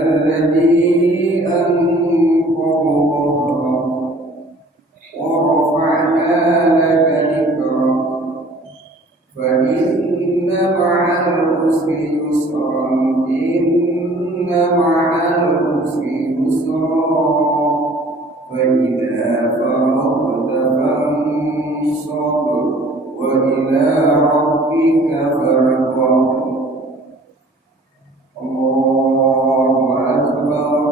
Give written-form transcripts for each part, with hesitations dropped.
الذي أنقض ظهرك ورفعنا لك ذكرك فإن العسر يسرا إن مع العسر يسرا فإذا فرغت فانصب وإلى ربك فارغب. الله أكبر.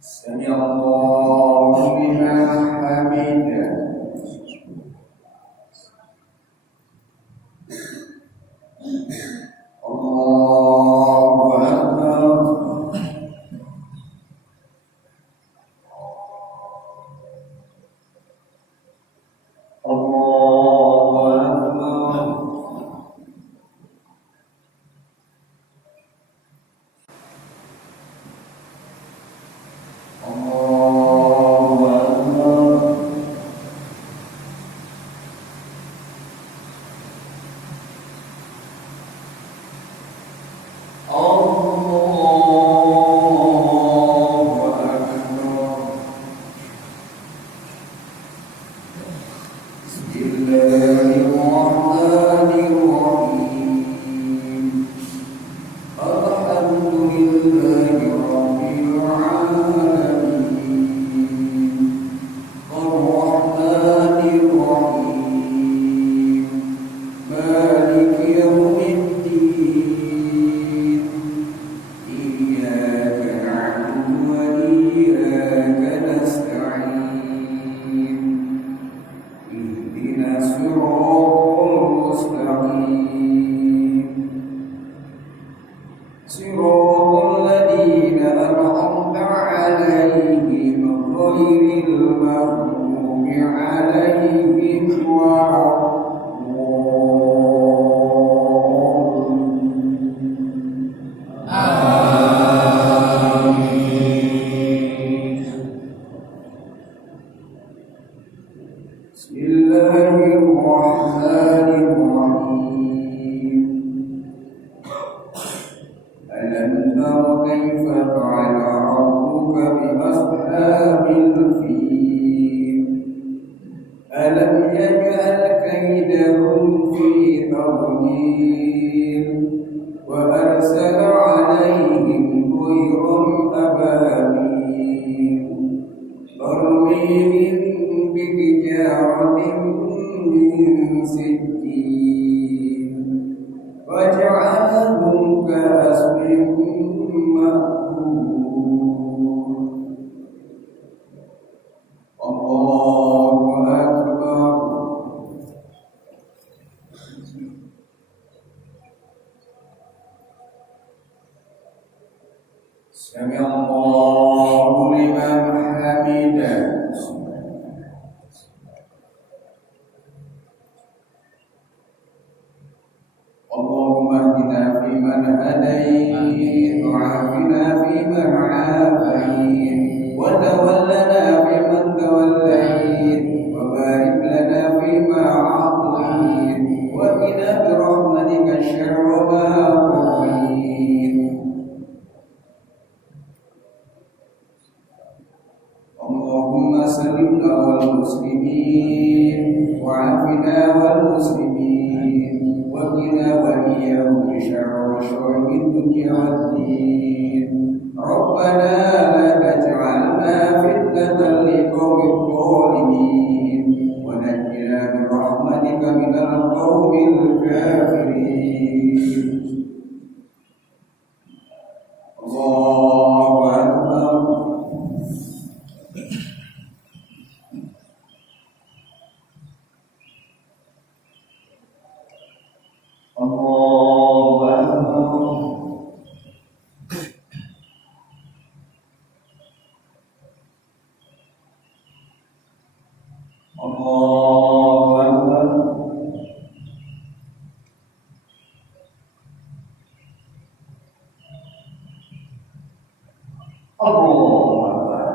سمع الله لمن حمده. الله أكبر. الله أكبر. سمع الله لمن حمده. اللهم اهدنا فيمن هديت وعافنا فيمن عافيت وتولنا فيمن توليت وبارك لنا فيما أعطيت وقنا برحمتك شر ما قضيت. اللهم سلمنا والمسلمين وعافنا والمسلمين وقنا وإياهم شر الدنيا والدين. ربنا لا تجعلنا فتنة للقوم الظالمين ونجنا برحمتك من القوم الكافرين. الله أكبر. الله أكبر. الله أكبر. الله أكبر.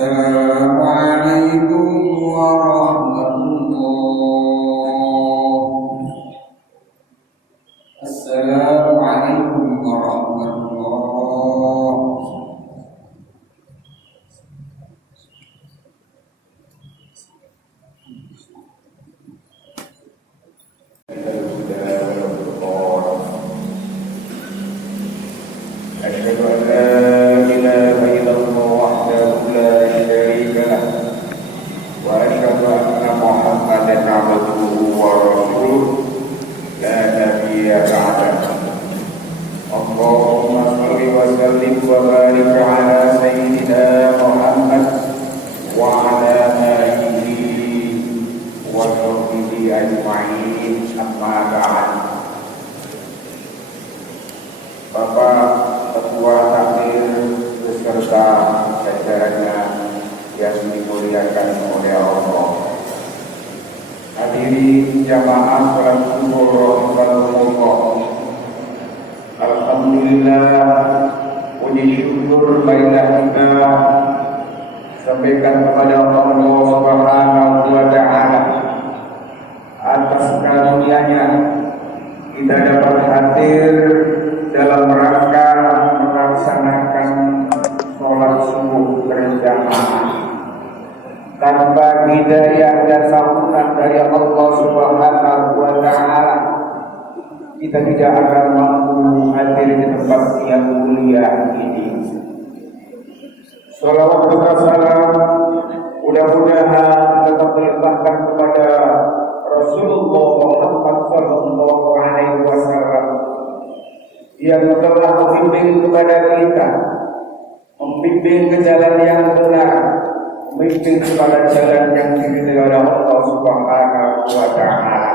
Assalamualaikum warahmatullahi. Assalamualaikum warahmatullahi. أشهد أن لا إله إلا الله وحده لا شريك له وأشهد أن محمدا عبده ورسوله لا نبي بعده اللهم صل وسلم وبارك على سيدنا محمد وعلى آله وصحبه أجمعين أما بعد. Bapak Ketua Takmir beserta jajarannya yang dimuliakan oleh Allah. Hadirin jamaah salat zuhur rahimahumullah. Alhamdulillah, puji syukur marilah kita sampaikan kepada Allah Subhanahu wa taala atas karunia-Nya kita dapat hadir dalam rangka melaksanakan sholat subuh berjamaah. Tanpa hidayah dan sambutan dari Allah Subhanahu wa taala, kita tidak akan mampu hadir di tempat yang mulia ini. Shalawat dan salam mudah-mudahan tetap terlimpahkan kepada Rasulullah Muhammad sallallahu alaihi wasallam yang telah membimbing kepada kita, membimbing ke jalan yang benar, membimbing kepada jalan yang diridhoi oleh Allah Subhanahu wa taala.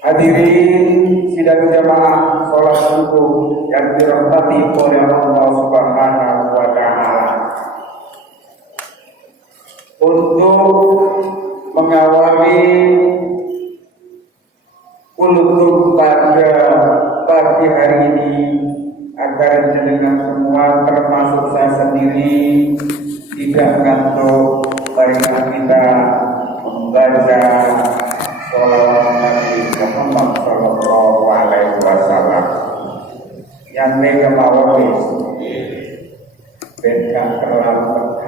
Hadirin sidang jamaah salat subuh yang dirahmati oleh Allah Subhanahu wa taala. Untuk mengawali kultum pada pagi hari ini agar jenengan semua termasuk saya sendiri tidak ngantuk marilah kita membaca sholawat Nabi Muhammad sallallahu alaihi wasallam yang mega mawis beda terlambat.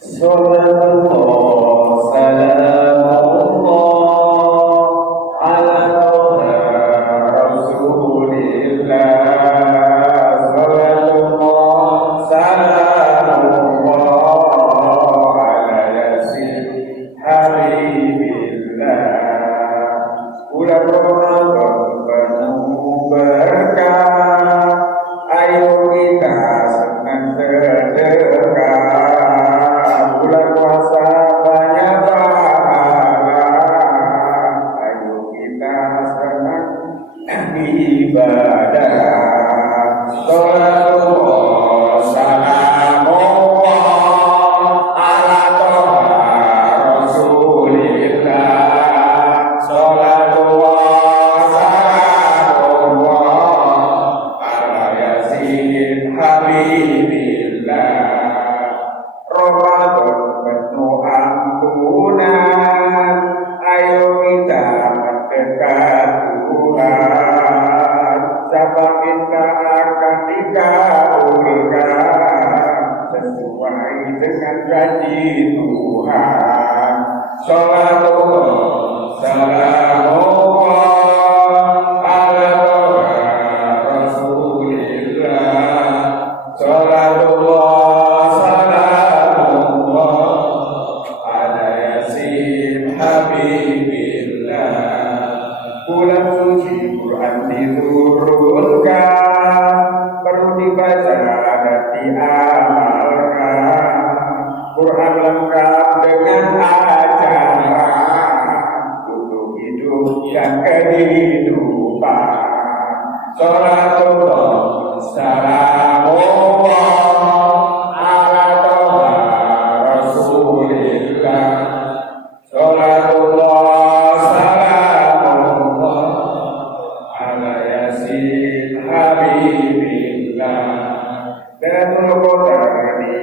Sallallahu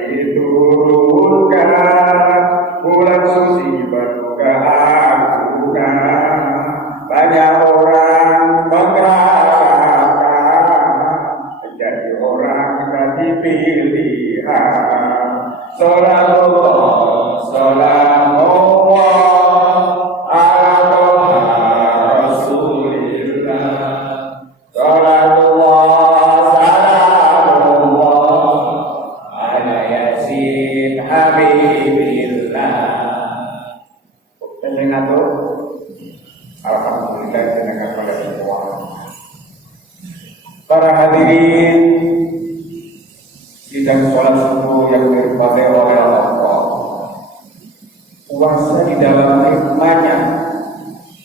diturunkan bulan suci baru keagungan. Banyak orang mengharapkan menjadi orang yang dipilihan. Salatullah, salamullah ala Rasulillah. Salatullah, salamullah ala Yasin Habibillah. Dan ngatur, alhamdulillah dengan kepada semua para hadirin sidang sholat subuh yang dirahmati oleh Allah. Puasa di dalam hikmahnya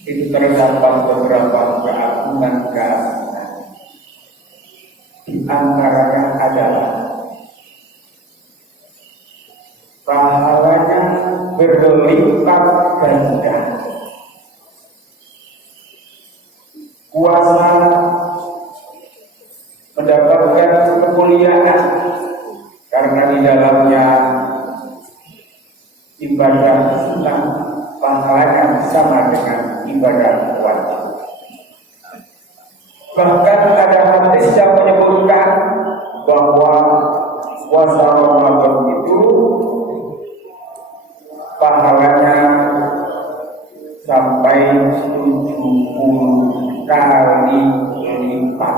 itu terdapat beberapa keagungan-keagungan. Di antaranya adalah pahalanya berlipat ganda. Puasa mendapatkan kemuliaan karena di dalamnya ibadah sunnah pahalanya sama dengan ibadah wajib. Bahkan ada hadis yang menyebutkan bahwa puasa Ramadan itu pahalanya sampai 70 kali lipat.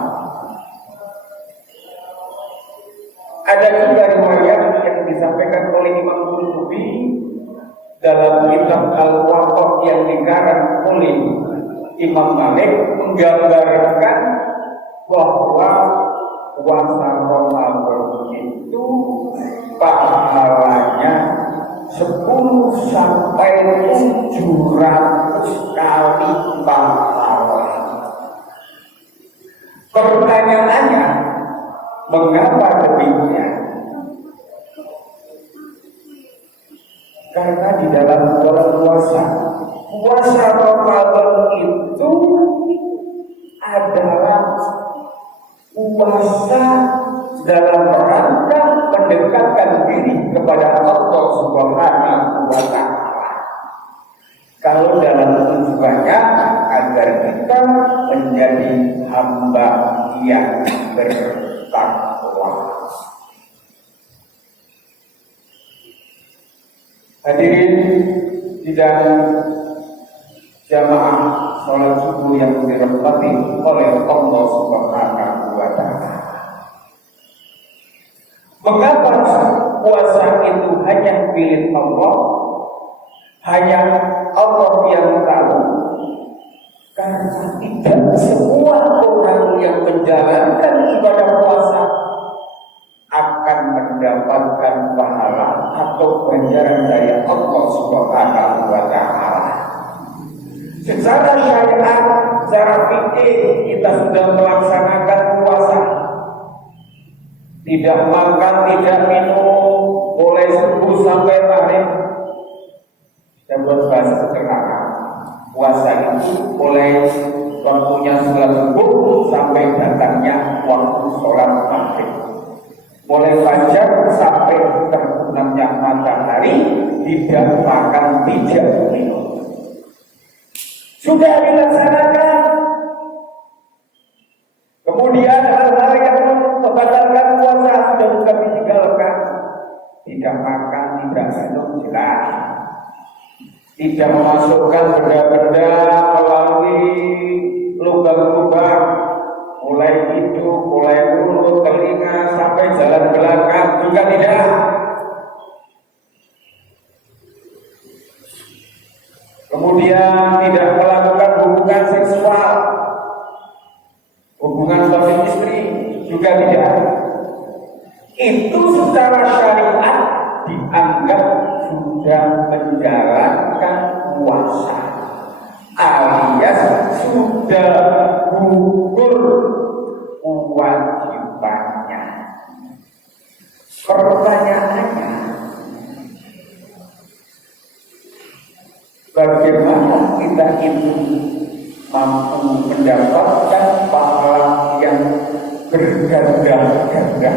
Ada juga riwayat yang disampaikan oleh Imam Qurtubi dalam kitab Al-Waqa yang dikarang oleh Imam Malik menggambarkan bahwa puasa Ramadan itu pahalanya 10 sampai 700 kali pahala. Pertanyaannya, mengapa demikian? Karena di dalam puasa Ramadan itu adalah puasa dalam rangka mendekatkan diri kepada Allah Subhanahu wa Ta'ala. Kalau dalam tujuannya agar kita menjadi hamba yang bertakwa. Hadirin sidang jamaah sholat subuh yang dirahmati oleh Allah Subhanahu wa Ta'ala. Mengapa puasa itu hanya milik Allah? Hanya Allah yang tahu. Karena tidak semua orang yang menjalankan ibadah puasa akan mendapatkan pahala atau ganjaran dari Allah Subhanahu wa Ta'ala. Secara syariat, secara fikih kita sudah melaksanakan puasa. Tidak makan, tidak minum, mulai subuh sampai maghrib. Saya buat bahasa sederhana. Puasa itu mulai waktunya sholat subuh sampai datangnya waktu sholat maghrib. Mulai fajar sampai terbenamnya matahari, tidak makan, tidak minum. Sudah dilaksanakan. Kemudian hal-hal yang membatalkan puasa sudah juga ditinggalkan. Tidak makan, tidak minum, jelas. Tidak memasukkan benda-benda melalui lubang-lubang, mulai hidung, mulai mulut, telinga, sampai jalan belakang juga tidak. Kemudian tidak melakukan hubungan seksual, hubungan suami istri juga tidak. Itu secara syariat dianggap sudah menjalankan puasa, alias sudah gugur kewajibannya. Pertanyaannya, bagaimana kita itu mampu mendapatkan pahala yang berganda-ganda?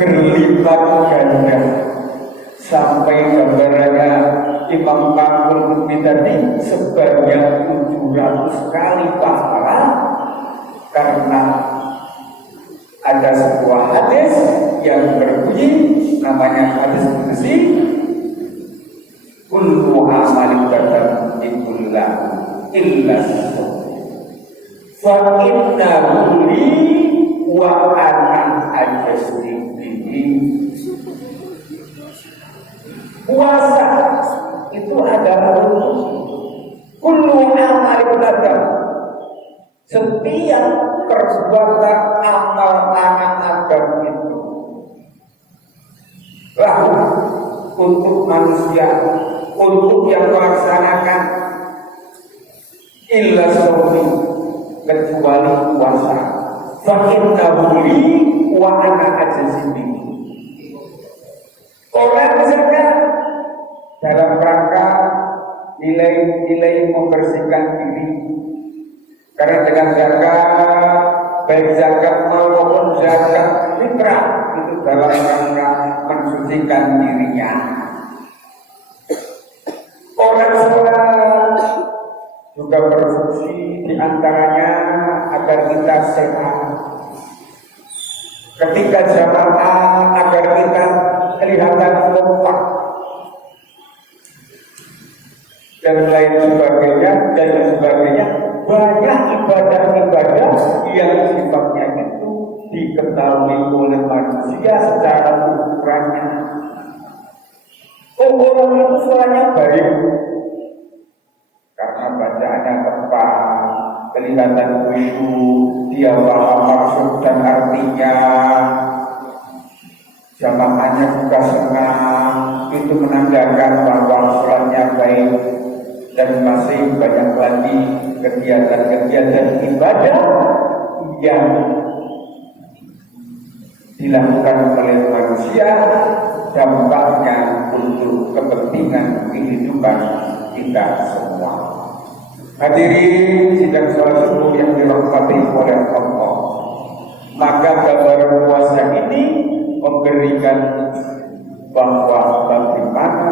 berlipat ganda sampai gambarannya Imam Qurtubi tadi sebanyak 700 kali pahala karena ada sebuah hadis yang berbunyi namanya hadis qudsi kullu amalin badan illa fa innahu li wa ana ajzim bihi. Puasa itu adalah kullu amalin badan, setiap perbuatan amal anak Adam itu lahu untuk manusia, untuk yang melaksanakan illa shaumi, kecuali puasa. Fa innahu li wa ana ajzim bihi. Orang misalnya dalam rangka nilai membersihkan diri, karena dengan zakat, baik zakat maupun zakat fitrah itu dalam rangka mensucikan dirinya. Orang sholat juga berfungsi diantaranya agar kita sehat. Ketika jamaah agar kita kelihatan kompak dan lain sebagainya. Banyak ibadah-ibadah yang sifatnya itu diketahui oleh manusia secara ukurannya. Orang itu suaranya baik karena bacaannya tepat, kelihatan khusyuk, dia paham maksud dan artinya, jamaahnya juga senang, itu menandakan bahwa sholatnya baik. Dan masih banyak lagi kegiatan-kegiatan ibadah yang dilakukan oleh manusia, dampaknya untuk kepentingan kehidupan kita semua. Hadirin sidang salat subuh yang dirahmati oleh Allah, maka gambar puasa ini memberikan bahwa bagaimana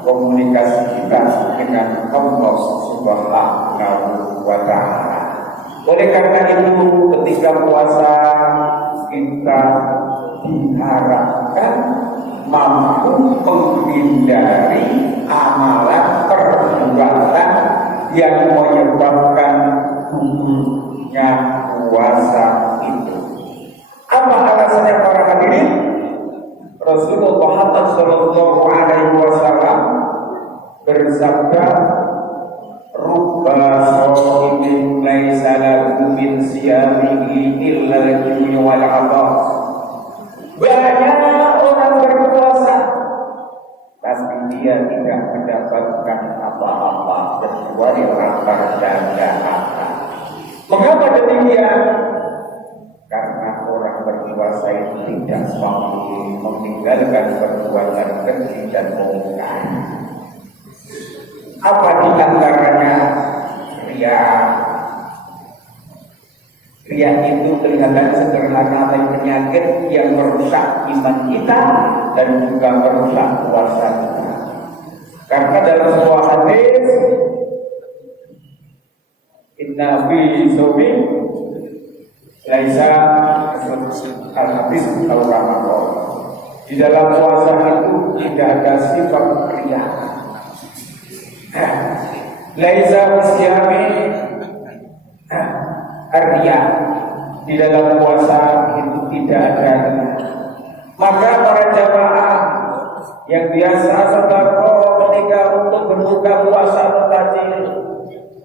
komunikasi kita dengan Allah Subhanahu wa Ta'ala. Oleh karena itu, ketika puasa kita diharapkan mampu menghindari amalan perbuatan yang menyebabkan gugurnya puasa itu. Apa alasannya para hadirin? Rasulullah Muhammad sallallahu alaihi wasallam bersabda, "Rubba sha'imin laisa lahu min siyamihi illa al-jumi wal 'atas." Banyak orang berpuasa tapi dia tidak mendapatkan apa-apa kecuali lapar dan dahaga. Mengapa demikian? Karena orang berpuasa itu tidak mampu meninggalkan perbuatan keji dan mungkar. Apa di antaranya? Ria. Ria itu kelihatan sederhana dan penyakit yang merusak iman kita dan juga merusak puasa kita. Karena dalam sebuah hadis, inna fi sobi laisa al-hadis al-Ramadan. Di dalam puasa itu tidak ada sifat ria. Laisa bisyami ria. Di dalam puasa itu tidak ada. Maka para jamaah yang biasa sedekah ketika untuk berbuka puasa tadi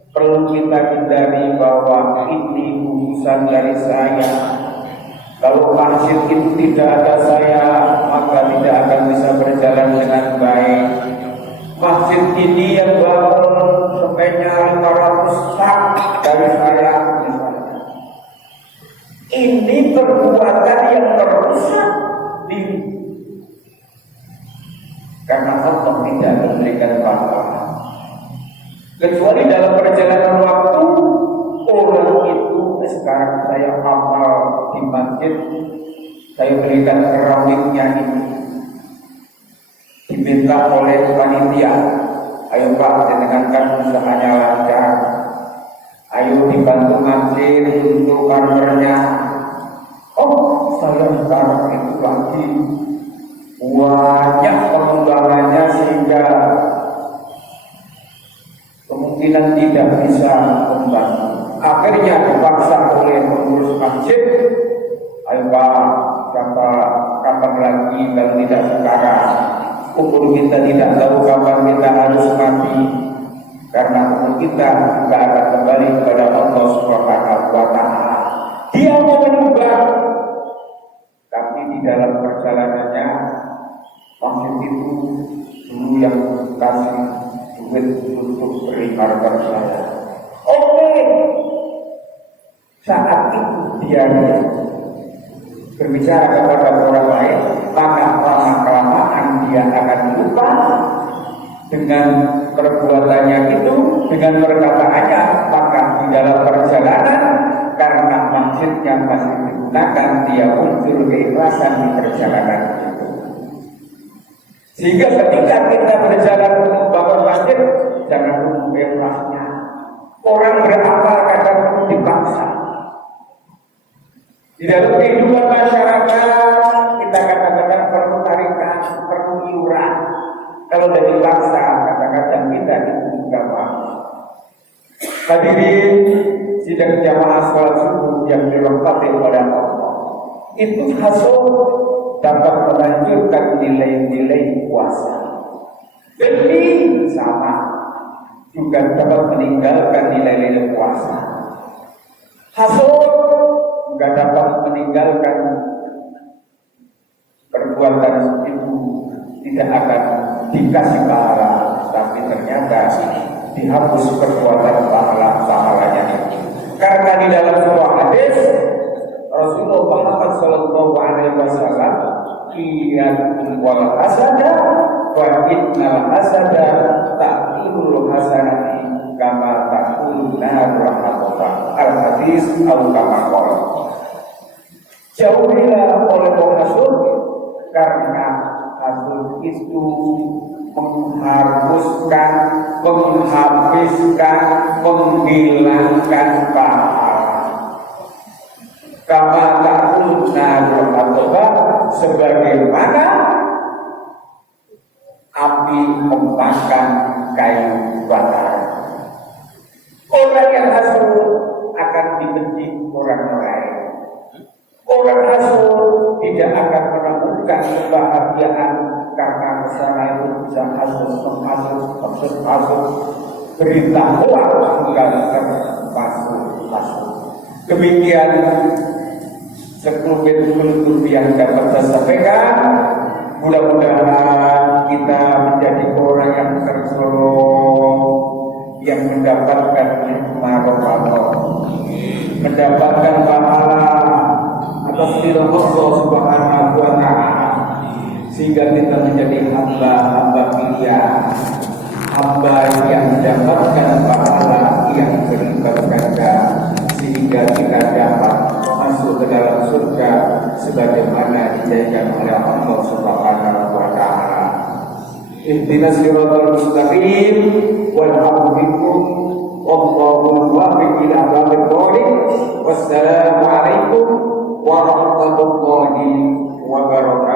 perlu kita hindari bahwa ini urusan dari saya. Kalau masjid itu tidak ada saya, maka tidak akan bisa berjalan dengan baik. Masjid ini yang bangun sebanyak 500 sak dari saya misalnya. Ini perbuatan yang merusak diri. Karena Allah tidak memberikan pahala. Kecuali dalam perjalanan waktu, orang itu sekarang saya hafal di masjid saya berikan kerawitnya ini, diminta oleh panitia, ayo Pak, jenengan usahanya lancar, ayo dibantu ngancir untuk karmernya. Oh, saya sekarang itu lagi banyak pengembangannya sehingga kemungkinan tidak bisa membantu. Akhirnya dipaksa oleh pengurus masjid, ayo Pak, kapan lagi kalau tidak sekarang, umur kita tidak tahu kapan kita harus mati, karena umur kita tidak akan kembali kepada Allah Subhanahu wa Ta'ala. Dia mau mengubah, tapi di dalam perjalanannya masjid itu dulu yang kasih duit untuk beri marker saya. Oke, saat itu dia berbicara kepada orang lain, maka lama-kelamaan dia akan lupa dengan perbuatannya itu, dengan perkataannya, maka di dalam perjalanan karena masjidnya masih digunakan, dia muncul keikhlasan di perjalanan itu. Sehingga ketika kita berjalan membangun masjid, jangan tunggu ikhlasnya. Orang beramal kadang perlu dipaksa. Di dalam kehidupan masyarakat, kita kadang-kadang perlu tarikan, perlu iuran. Kalau dari paksa, kadang-kadang kita itu juga mau. Hadirin sidang jamaah sholat subuh yang dirahmati oleh Allah, itu hasil dapat melanjutkan nilai-nilai puasa. Jadi sama juga dapat meninggalkan nilai-nilai puasa. Hasil juga dapat meninggalkan perbuatan itu, tidak akan dikasih pahala, tapi ternyata dihapus perbuatan pahalanya itu. Karena di dalam sebuah hadis Rasulullah Muhammad Sallallahu Alaihi Wasallam, "Iyyakum wal hasada, wa innal hasada ta'kulul hasanati kama ta'kulun narul hatabah." Al-hadis atau kama qala. Jauhilah oleh hasud, karena hasud itu mengharuskan, menghabiskan, menghilangkan pahala. Kama ta'kulun narul hatabah, sebagaimana api membakar kayu bakar. Orang yang hasud akan dibenci orang lain. Orang hasud tidak akan menemukan kebahagiaan, karena kesana itu bisa hasud, berita hoak bukan termasuk. Demikian sekelumit penutup yang dapat saya sampaikan. Mudah-mudahan kita menjadi orang yang tertolong, yang mendapatkan nikmat Ramadan, mendapatkan pahala atas ridha Allah Subhanahu wa Ta'ala, sehingga kita menjadi hamba-hamba pilihan, hamba yang mendapatkan pahala yang berlipat ganda, sehingga kita dapat masuk ke dalam surga sebagaimana dijanjikan oleh Allah Subhanahu wa Ta'ala. Ihdinas siratal mustaqim wal haqqu wallahu muwaffiq ila aqwamit thoriq. Wassalamu alaikum warahmatullahi wabarakatuh.